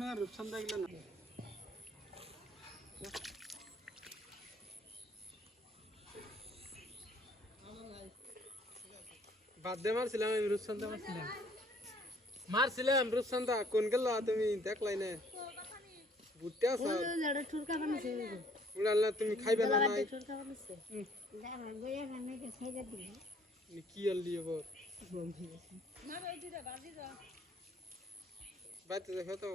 না রূপসন্দা গেলে না বাদে মারছিলাম আমি রূপসন্দা মারছিলাম মারছিলাম রূপসন্দা কোন গেল? তুমি দেখলাই না আসা উড়াল না তুমি খাইবে না নি কি আল দিয়ে বল? দেখো তো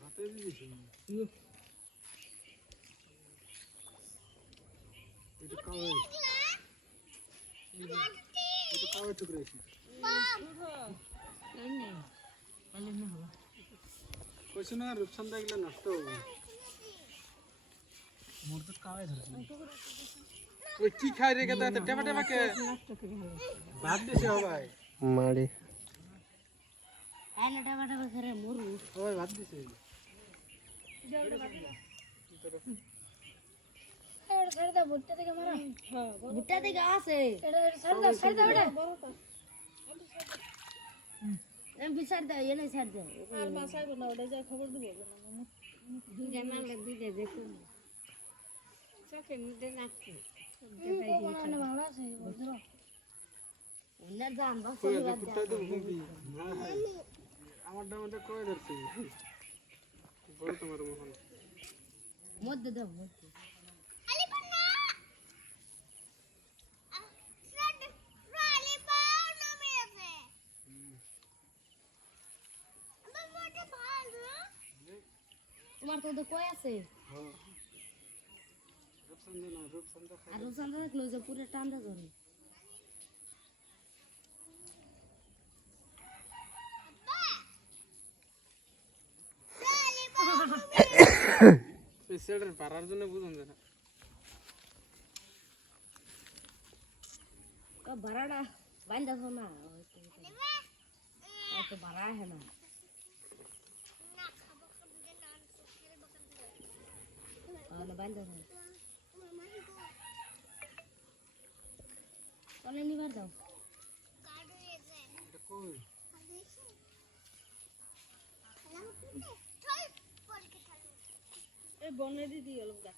হাতে দিয়েছি এটা কাওয়া এটা কাওয়া টুকরে কইছ না রূপসন্দা গেলে নষ্ট হবে। মোর তো কাওয়াই ধরছে ওই কি খাই রে গেদা তো টেপা টেপা কে ভাত দিছে ও ভাই মাড়ি ওই ভাত দিছে। ভুট্টা থেকে আসে এমপি ছাড় দাও এনে ছাড় দাও দুইটা নালে দুইটা দেখুন চোখে নিতে নাচছে উনার দাম দশ কই আছে কুত্তা তো ভুবি আমার ডামাটা কই ধরছে। তোমার মোহন মধ্যে দাও মধ্যে। তোমার তো কয় আছে? হ্যাঁ। রূপসন্দা না রূপসন্দা খাই আর রোজান রাখল যে পুরো টান্দা ধরে এই সেটার পারার জন্য বুঝুন না ও ভাড়াটা বান্ধা তো না এত ভাড়া হে না না বান্ধা তো তাহলে নিবার দাও। এটা কই এই বনে দিদি দেখ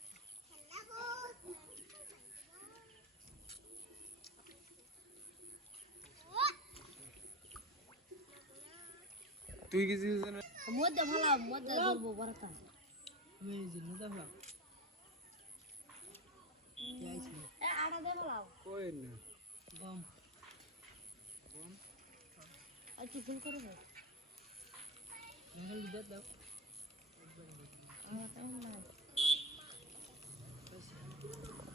তুই কি জিনিস জানো মধ্যে ভালো মধ্যে ধরবো তুমি এই জিনিস দেখলা এ আটা দে ভালো কই না। bom. Bom. Aqui tem coroa. Não é lugar da. Ah, tá um lado.